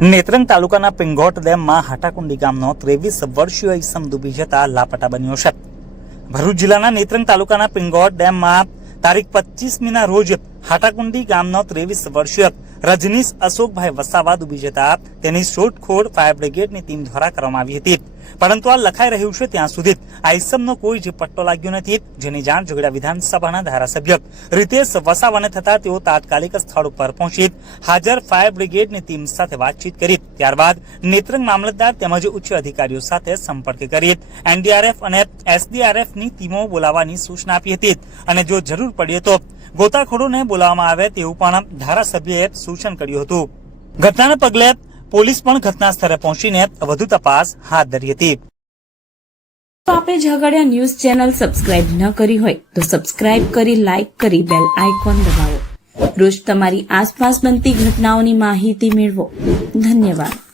નેત્રંગ તાલુકાના પિંગોટ ડેમમાં હાટાકુંડી ગામનો ત્રેવીસ વર્ષીય ઈસમ ડૂબી જતા લાપટા બન્યો છે. ભરૂચ જિલ્લાના નેત્રંગ તાલુકાના પિંગોટ ડેમમાં તારીખ પચીસમીના રોજ હાટાકુંડી ગામનો ત્રેવીસ વર્ષીય રજનીશ અશોકભાઈ વસાવા ડૂબી જતા તેની શોધખોળ ફાયર બ્રિગેડની ટીમ દ્વારા કરવામાં આવી હતી. પરંતુ આ લખાઈ રહ્યું છે ત્યાં સુધી આઈસમનો કોઈ જ પટ્ટો લાગ્યો નથી, જેની જાણ ઝઘડા વિધાનસભાના ધારાસભ્ય રીતેશ વસાવાને થતા તેઓ તાત્કાલિક સ્થળ ઉપર પહોંચી હાજર ફાયર બ્રિગેડની ટીમ સાથે વાતચીત કરી, ત્યારબાદ નેત્રંગ મામલતદાર તેમજ ઉચ્ચ અધિકારીઓ સાથે સંપર્ક કરી, એનડીઆરએફ અને એસડીઆરએફની ટીમો બોલાવવાની સૂચના આપી હતી. અને જો જરૂર પડીએ તો ગોતાખોરોને બોલાવવામાં આવે તેવું પણ ધારાસભ્યએ સૂચન કર્યું હતું. ઘટનાને પગલે પોલીસ પણ ઘટના સ્થળે પહોંચીને વધુ તપાસ હાથ ધરી હતી. આપે ઝઘડિયા ન્યૂઝ ચેનલ સબસ્ક્રાઇબ ન કરી હોય તો સબસ્ક્રાઇબ કરી, લાઇક કરી, બેલ આઇકોન દબાવો. રોજ તમારી આસપાસ બનતી ઘટનાઓની માહિતી મેળવો. ધન્યવાદ.